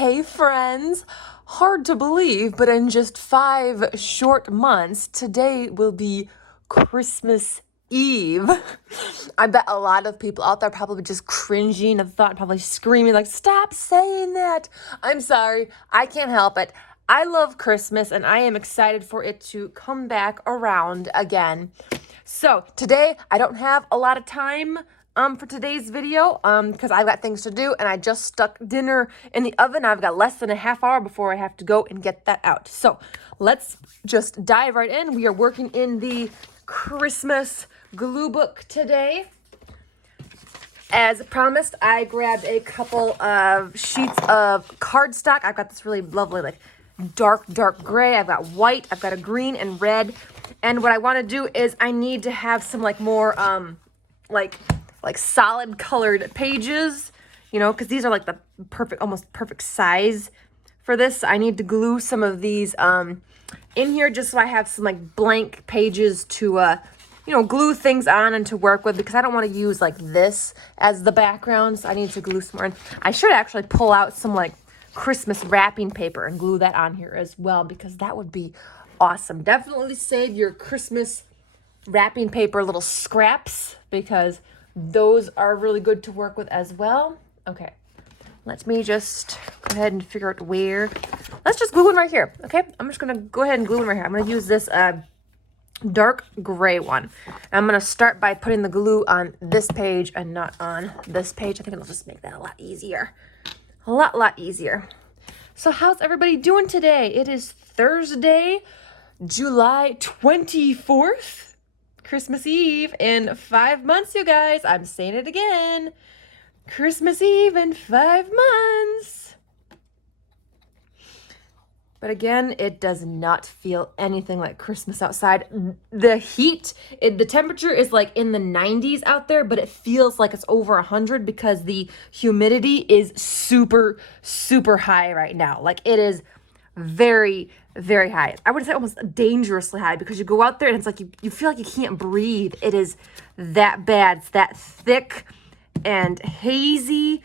Hey friends! Hard to believe, but in just 5 short months, today will be Christmas Eve. I bet a lot of people out there probably just cringing at the thought, probably screaming like, stop saying that. I'm sorry, I can't help it. I love Christmas and I am excited for it to come back around again. So today I don't have a lot of time for today's video because I've got things to do and I just stuck dinner in the oven. I've got less than a half hour before I have to go and get that out. So let's just dive right in. We are working in the Christmas glue book today. As promised, I grabbed a couple of sheets of cardstock. I've got this really lovely like dark gray. I've got white, I've got a green and red. And what I want to do is I need to have some like more like solid colored pages, you know, because these are like the perfect, almost perfect size for this. I need to glue some of these in here just so I have some like blank pages to you know, glue things on and to work with, because I don't want to use like this as the background. So I need to glue some more. And I should actually pull out some like Christmas wrapping paper and glue that on here as well, because that would be awesome. Definitely save your Christmas wrapping paper little scraps, because those are really good to work with as well. Okay, let me just go ahead and figure out where. Let's just glue one right here. Okay, I'm just gonna go ahead and glue one right here. I'm gonna use this dark gray one. I'm gonna start by putting the glue on this page and not on this page. I think it'll just make that a lot easier. A lot easier. So how's everybody doing today? It is Thursday, July 24th. Christmas Eve in 5 months, you guys. I'm saying it again. Christmas Eve in 5 months. But again, it does not feel anything like Christmas outside. The heat, the temperature is like in the 90s out there, but it feels like it's over 100 because the humidity is super high right now. Like it is very high. I would say almost dangerously high, because you go out there and it's like you feel like you can't breathe. It is that bad. It's that thick and hazy.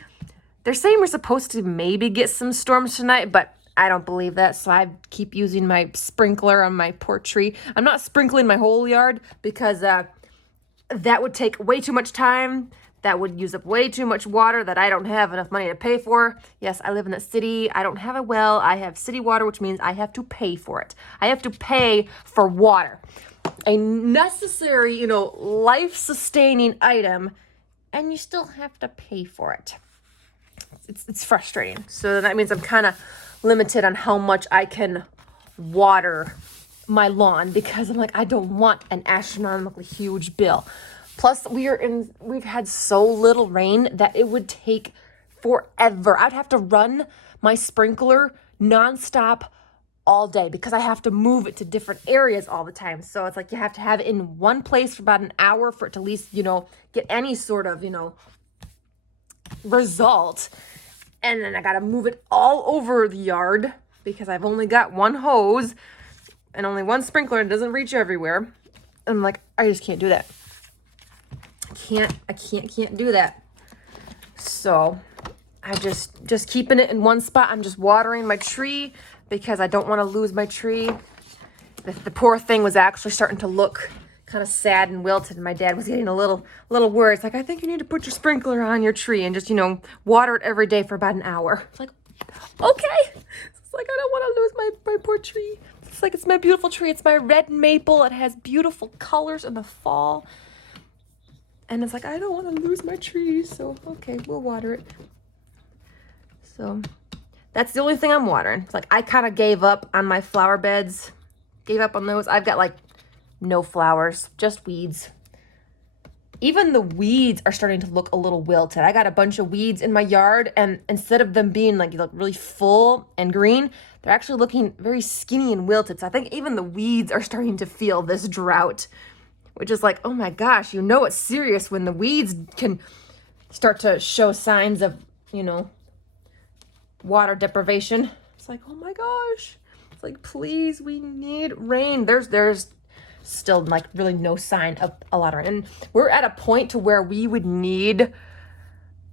They're saying we're supposed to maybe get some storms tonight, but I don't believe that, so I keep using my sprinkler on my poor tree. I'm not sprinkling my whole yard because that would take way too much time. That would use up way too much water that I don't have enough money to pay for. Yes, I live in a city. I don't have a well. I have city water, which means I have to pay for it. I have to pay for water. A necessary, you know, life-sustaining item, and you still have to pay for it. It's frustrating. So that means I'm kind of limited on how much I can water my lawn, because I'm like, I don't want an astronomically huge bill. Plus, we've had so little rain that it would take forever. I'd have to run my sprinkler nonstop all day because I have to move it to different areas all the time. So it's like you have to have it in one place for about an hour for it to at least, you know, get any sort of, you know, result. And then I got to move it all over the yard because I've only got one hose and only one sprinkler. It doesn't reach everywhere. I'm like, I just can't do that. I can't do that. So I just keeping it in one spot. I'm just watering my tree because I don't want to lose my tree. The poor thing was actually starting to look kind of sad and wilted, and my dad was getting a little worried. It's like, I think you need to put your sprinkler on your tree and just, you know, water it every day for about an hour. It's like, okay. It's like, I don't want to lose my poor tree. It's like, it's my beautiful tree. It's my red maple. It has beautiful colors in the fall. And it's like, I don't want to lose my tree, so okay, we'll water it. So that's the only thing I'm watering. It's like I kind of gave up on my flower beds. Gave up on those. I've got like no flowers, just weeds. Even the weeds are starting to look a little wilted. I got a bunch of weeds in my yard, and instead of them being like really full and green, they're actually looking very skinny and wilted. So I think even the weeds are starting to feel this drought, which is like, oh my gosh, you know it's serious when the weeds can start to show signs of, you know, water deprivation. It's like, oh my gosh. It's like, please, we need rain. There's still like really no sign of a lot of rain. And we're at a point to where we would need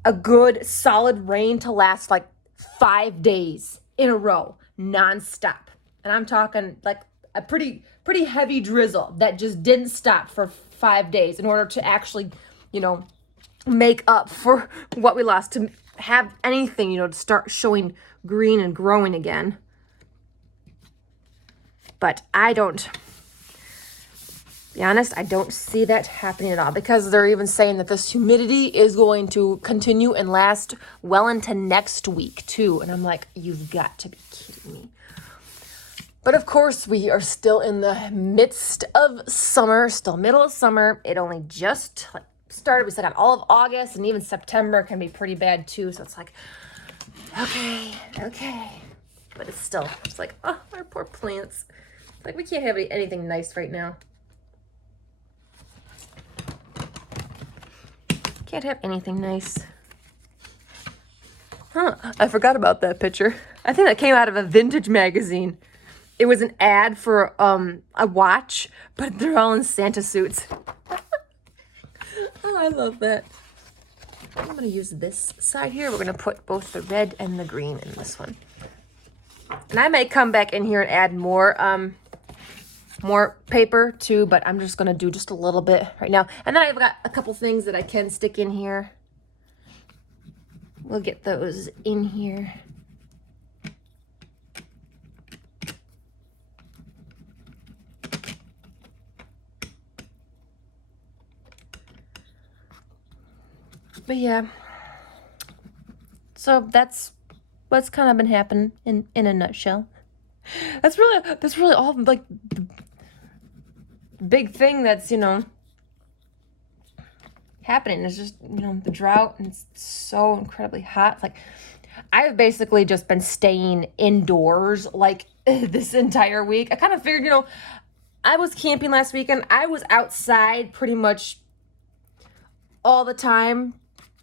a good solid rain to last like 5 days in a row, nonstop. And I'm talking like a pretty heavy drizzle that just didn't stop for 5 days in order to actually, make up for what we lost, to have anything, to start showing green and growing again. But be honest, I don't see that happening at all, because they're even saying that this humidity is going to continue and last well into next week too. And I'm like, you've got to be kidding me. But of course, we are still in the midst of summer, still middle of summer. It only just started. We still got all of August, and even September can be pretty bad too. So it's like, okay. But it's like, oh, our poor plants. Like, we can't have anything nice right now. Can't have anything nice. I forgot about that picture. I think that came out of a vintage magazine. It was an ad for a watch, but they're all in Santa suits. Oh, I love that. I'm going to use this side here. We're going to put both the red and the green in this one. And I may come back in here and add more paper too, but I'm just going to do just a little bit right now. And then I've got a couple things that I can stick in here. We'll get those in here. But yeah, so that's what's kind of been happening in a nutshell. That's really all, like, the big thing that's, happening is just, the drought, and it's so incredibly hot. Like, I've basically just been staying indoors, like, this entire week. I kind of figured, I was camping last weekend. I was outside pretty much all the time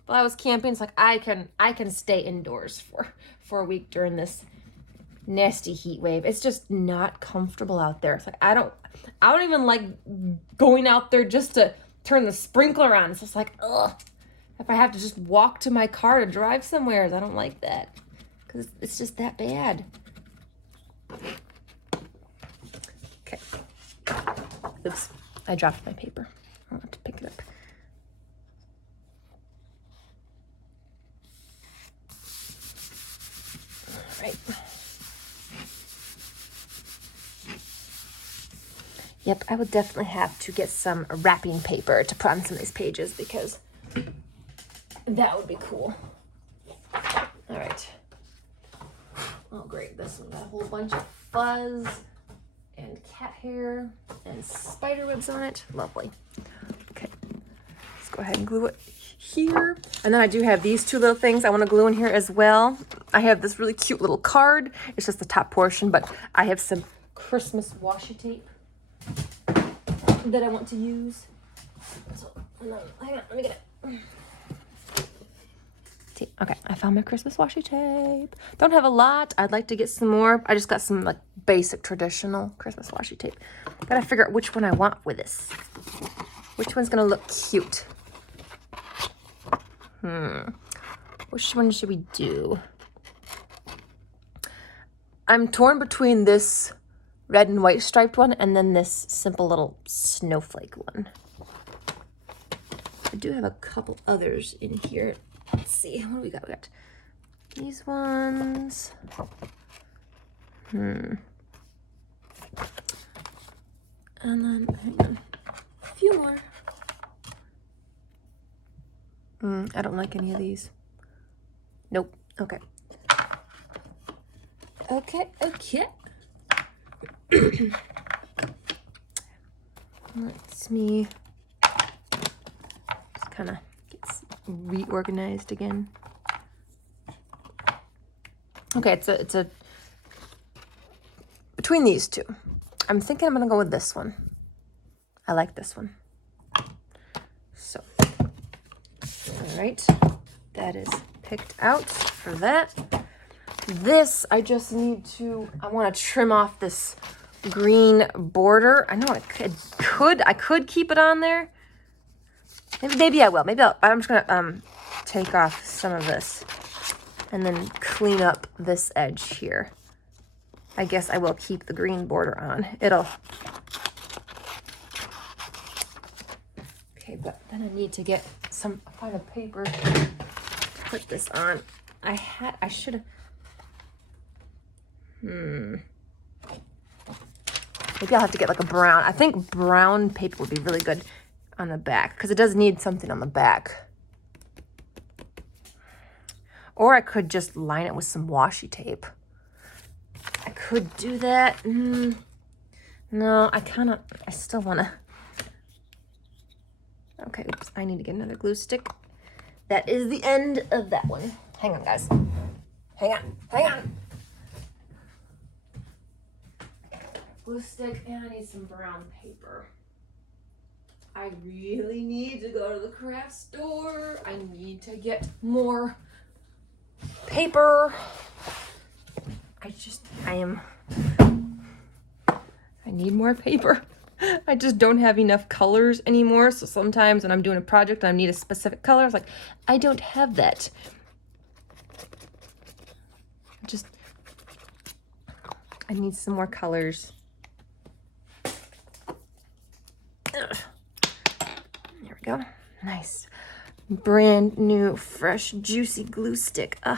while I was camping. It's like, I can stay indoors for a week during this nasty heat wave. It's just not comfortable out there. It's like, I don't even like going out there just to turn the sprinkler on. It's just like, ugh. If I have to just walk to my car to drive somewhere, I don't like that, because it's just that bad. Okay. Oops, I dropped my paper. I'll have to pick it up. All right. Yep, I would definitely have to get some wrapping paper to put on some of these pages, because that would be cool. All right. Oh, great. This one got a whole bunch of fuzz and cat hair and spider webs on it. Lovely. Okay. Let's go ahead and glue it here. And then I do have these two little things I want to glue in here as well. I have this really cute little card. It's just the top portion, but I have some Christmas washi tape that I want to use. So, hang on, let me get it. Okay, I found my Christmas washi tape. Don't have a lot. I'd like to get some more. I just got some like basic traditional Christmas washi tape. Gotta figure out which one I want with this. Which one's gonna look cute? Which one should we do? I'm torn between this red and white striped one and then this simple little snowflake one. I do have a couple others in here. Let's see, what do we got? We got these ones. And then, hang on, a few more. I don't like any of these. Nope. Okay. Let's me just kind of get reorganized again. Okay, it's a between these two. I'm thinking I'm gonna go with this one. I like this one. So, all right, that is picked out for that. This, I just need to, I want to trim off this green border. I know I could keep it on there. Maybe I will. I'm just gonna take off some of this. and then clean up this edge here. I guess I will keep the green border on. Okay, but then I need to get find a paper to put this on. I should have, maybe I'll have to get like a brown. I think brown paper would be really good on the back because it does need something on the back. Or I could just line it with some washi tape. I could do that. No, I still want to. Okay, oops, I need to get another glue stick. That is the end of that one. Hang on, guys. Hang on. Glue stick, and I need some brown paper. I really need to go to the craft store. I need to get more paper. I need more paper. I just don't have enough colors anymore. So sometimes when I'm doing a project, I need a specific color. It's like, I don't have that. I need some more colors. Ugh. There we go. Nice. Brand new, fresh, juicy glue stick. You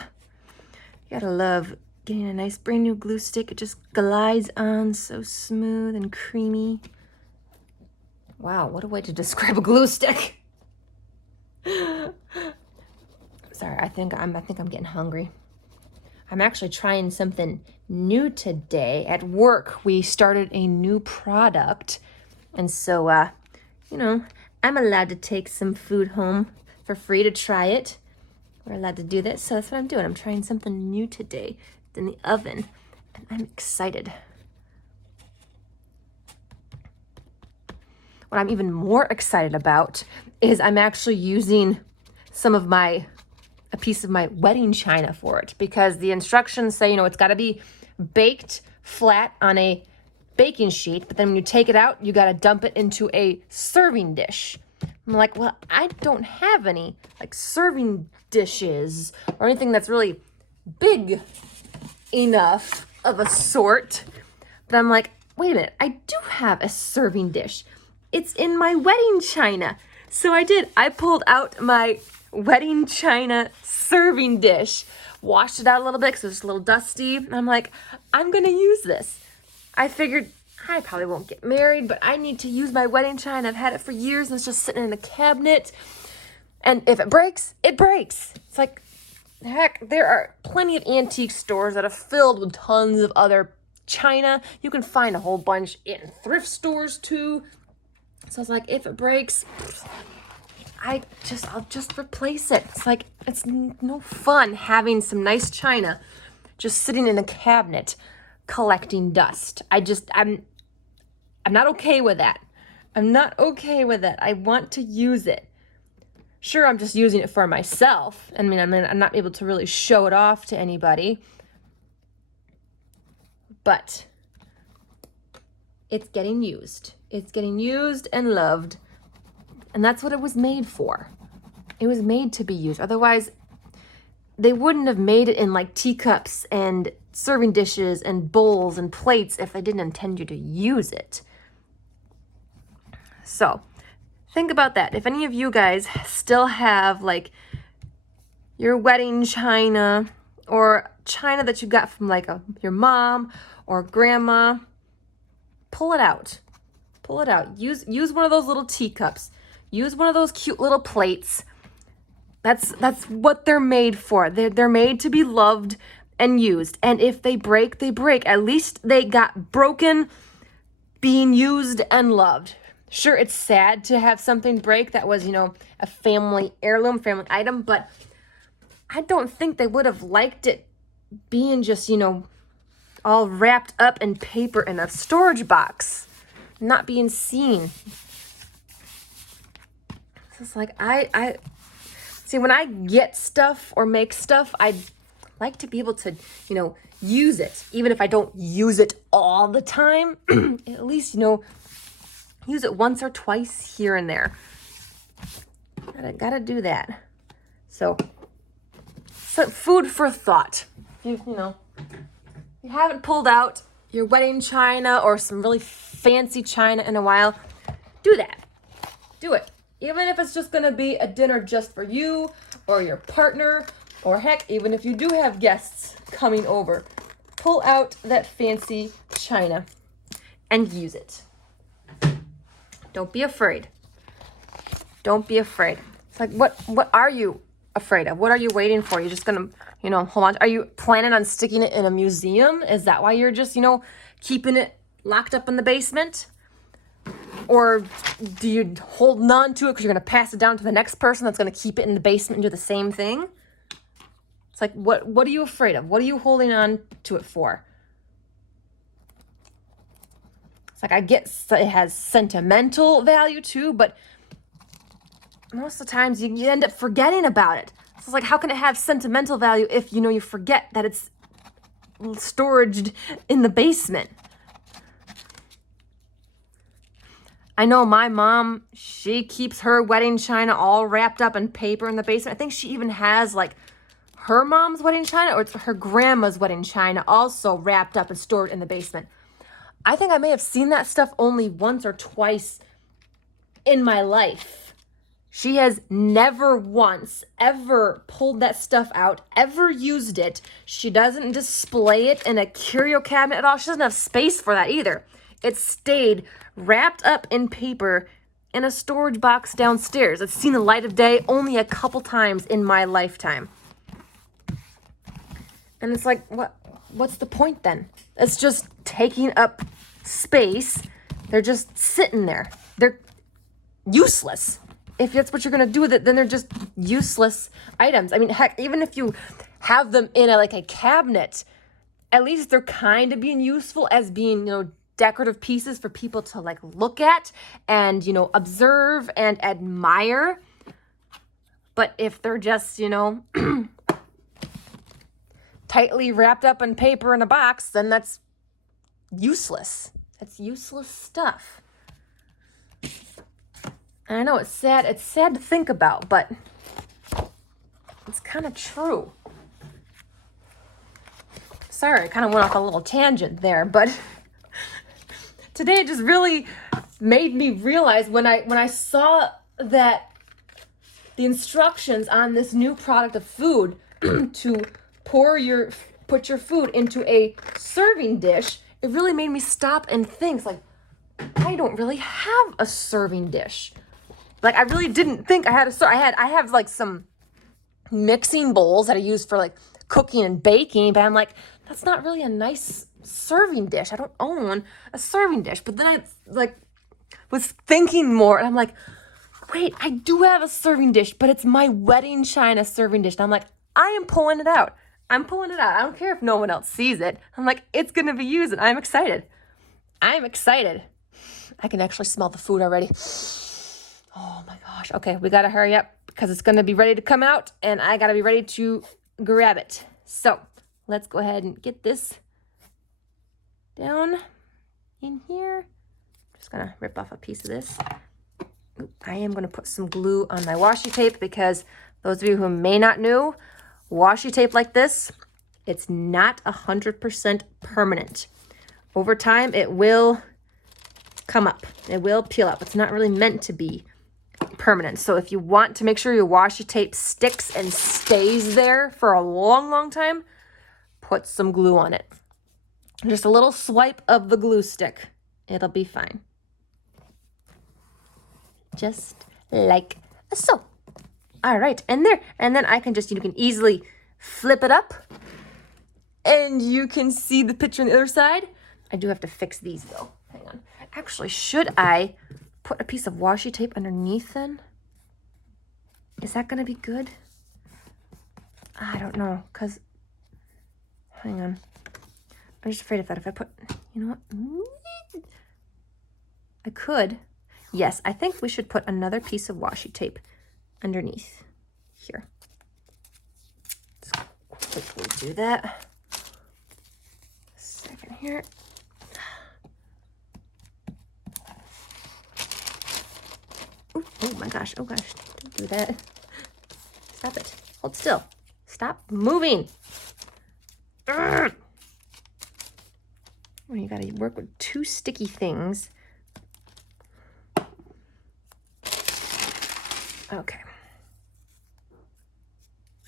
gotta love getting a nice brand new glue stick. It just glides on so smooth and creamy. Wow, what a way to describe a glue stick. Sorry, I think I'm getting hungry. I'm actually trying something new today. At work, we started a new product. And so, I'm allowed to take some food home for free to try it. We're allowed to do that. So that's what I'm doing. I'm trying something new today in the oven. And I'm excited. What I'm even more excited about is I'm actually using a piece of my wedding china for it, because the instructions say, it's got to be baked flat on a baking sheet, but then when you take it out, you got to dump it into a serving dish. I'm like, well, I don't have any like serving dishes or anything that's really big enough of a sort. But I'm like, wait a minute, I do have a serving dish. It's in my wedding china. So I did. I pulled out my wedding china serving dish, washed it out a little bit because it was a little dusty. And I'm like, I'm going to use this. I figured I probably won't get married, but I need to use my wedding china. I've had it for years and it's just sitting in a cabinet. And if it breaks, it breaks. It's like, heck, there are plenty of antique stores that are filled with tons of other china. You can find a whole bunch in thrift stores too. So I was like, if it breaks, I'll just replace it. It's like, it's no fun having some nice china just sitting in a cabinet collecting dust. I'm not okay with that. I'm not okay with that. I want to use it. Sure, I'm just using it for myself. I'm not able to really show it off to anybody. But it's getting used. It's getting used and loved. And that's what it was made for. It was made to be used. Otherwise, they wouldn't have made it in like teacups and serving dishes and bowls and plates if they didn't intend you to use it. So think about that. If any of you guys still have like your wedding china or china that you got from like your mom or grandma, pull it out. Pull it out. Use one of those little teacups. Use one of those cute little plates. That's what they're made for. They're made to be loved and used. And if they break, they break. At least they got broken being used and loved. Sure, it's sad to have something break that was, a family heirloom, family item, but I don't think they would have liked it being just, all wrapped up in paper in a storage box, not being seen. So it's like, I see, when I get stuff or make stuff, I like to be able to, use it. Even if I don't use it all the time, at least, use it once or twice here and there. Gotta do that. So So food for thought. You know, you haven't pulled out your wedding china or some really fancy china in a while, do that. Do it. Even if it's just going to be a dinner just for you or your partner, or heck, even if you do have guests coming over, pull out that fancy china and use it. Don't be afraid. Don't be afraid. It's like, what are you afraid of? What are you waiting for? You're just going to, hold on. Are you planning on sticking it in a museum? Is that why you're just, keeping it locked up in the basement? Or do you hold on to it because you're going to pass it down to the next person that's going to keep it in the basement and do the same thing? It's like, what are you afraid of? What are you holding on to it for? It's like, I get it has sentimental value too, but most of the times you end up forgetting about it. So it's like, how can it have sentimental value if, you forget that it's stored in the basement? I know my mom, she keeps her wedding china all wrapped up in paper in the basement. I think she even has like her mom's wedding china or it's her grandma's wedding china also wrapped up and stored in the basement. I think I may have seen that stuff only once or twice in my life. She has never once ever pulled that stuff out, ever used it. She doesn't display it in a curio cabinet at all. She doesn't have space for that either. It stayed wrapped up in paper in a storage box downstairs. It's seen the light of day only a couple times in my lifetime. And it's like, what's the point then? It's just taking up space. They're just sitting there. They're useless. If that's what you're going to do with it, then they're just useless items. I mean, heck, even if you have them in a cabinet, at least they're kind of being useful as being, decorative pieces for people to look at and, observe and admire. But if they're just, tightly wrapped up in paper in a box, then that's useless. That's useless stuff. And I know it's sad. It's sad to think about, but it's kind of true. Sorry, I kind of went off a little tangent there, but today it just really made me realize when I saw that the instructions on this new product of food to put your food into a serving dish, it really made me stop and think. It's like, I don't really have a serving dish. I really didn't think I had I have some mixing bowls that I use for cooking and baking, but I'm like, that's not really a nice serving dish. I don't own a serving dish. But then I was thinking more and I'm like, wait, I do have a serving dish, but it's my wedding china serving dish. And I'm like, I am pulling it out. I'm pulling it out. I don't care if no one else sees it. I'm like, it's going to be used and I'm excited. I'm excited. I can actually smell the food already. Oh my gosh. Okay, we got to hurry up because it's going to be ready to come out and I got to be ready to grab it. So let's go ahead and get this down in here. Just going to rip off a piece of this. I am going to put some glue on my washi tape because those of you who may not know, washi tape like this, it's not 100% permanent. Over time, it will come up. It will peel up. It's not really meant to be permanent. So if you want to make sure your washi tape sticks and stays there for a long, long time, put some glue on it. Just a little swipe of the glue stick. It'll be fine. Just like so. All right, and there. And then I can just, you can easily flip it up and you can see the picture on the other side. I do have to fix these though. Hang on. Actually, should I put a piece of washi tape underneath then? Is that going to be good? I don't know, because, hang on. I'm just afraid of that. If I put, you know what? I could. Yes, I think we should put another piece of washi tape underneath here. Let's quickly do that. Second here. Ooh, oh my gosh, don't do that. Stop it. Hold still. Stop moving. Ugh. Well, you gotta work with two sticky things. Okay.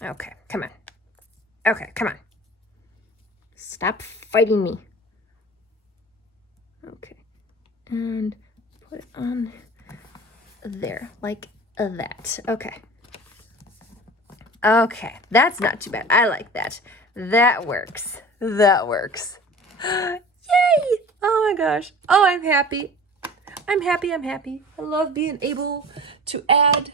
Okay, come on. Okay, come on. Stop fighting me. Okay. And put it on there, like that. Okay. Okay, that's not too bad. I like that. That works. That works. Yay! Oh my gosh. Oh, I'm happy. I'm happy. I'm happy. I love being able to add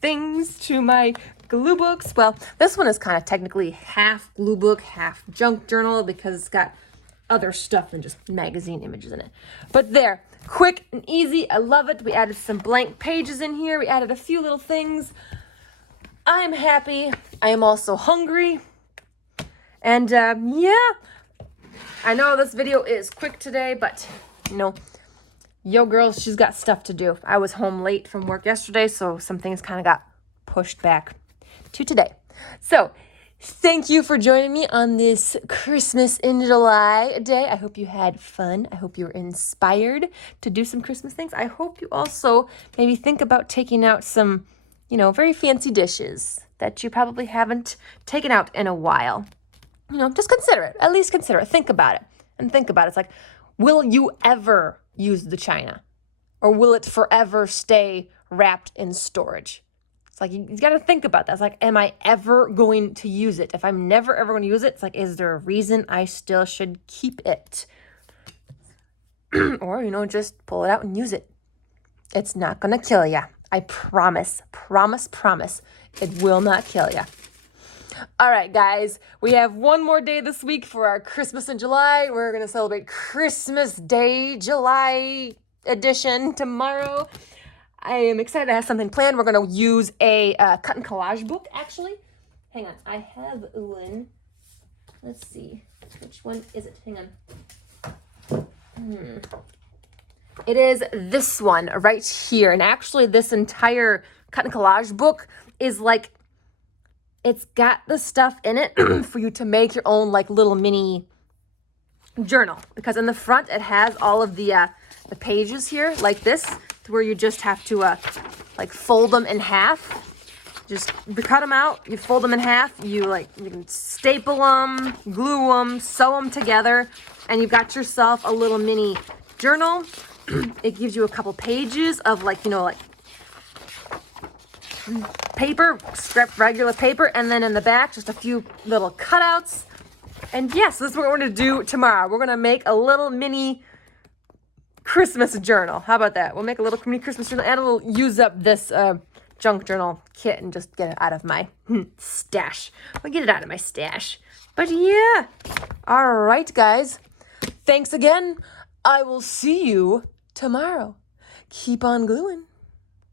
things to my glue books. Well, this one is kind of technically half glue book, half junk journal because it's got other stuff than just magazine images in it. But there, quick and easy. I love it. We added some blank pages in here. We added a few little things. I'm happy. I am also hungry. And yeah, I know this video is quick today, but you know, yo girl, she's got stuff to do. I was home late from work yesterday, so some things kind of got pushed back to today. So thank you for joining me on this Christmas in July day. I hope you had fun. I hope you were inspired to do some Christmas things. I hope you also maybe think about taking out some, you know, very fancy dishes that you probably haven't taken out in a while. You know, just consider it. At least consider it. Think about it. And think about it. It's like, will you ever use the china? Or will it forever stay wrapped in storage? It's like, you got to think about that. It's like, am I ever going to use it? If I'm never, ever going to use it, it's like, is there a reason I still should keep it? Or, you know, just pull it out and use it. It's not going to kill you. I promise, promise, promise. It will not kill you. All right, guys, we have one more day this week for our Christmas in July. We're going to celebrate Christmas Day, July edition tomorrow. I am excited to have something planned. We're going to use a cut and collage book, actually. Hang on. I have one. Let's see. Which one is it? Hang on. It is this one right here. And actually, this entire cut and collage book is like, it's got the stuff in it for you to make your own like little mini journal. Because in the front, it has all of the pages here like this, where you just have to like fold them in half. Just cut them out, you fold them in half, you can staple them, glue them, sew them together, and you've got yourself a little mini journal. It gives you a couple pages of like, you know, like paper, scrap regular paper, and then in the back, just a few little cutouts. And yes, this is what we're going to do tomorrow. We're going to make a little mini Christmas journal. How about that? We'll make a little mini Christmas journal, and it'll use up this junk journal kit and just get it out of my stash. We'll get it out of my stash. But yeah. All right, guys. Thanks again. I will see you tomorrow. Keep on gluing.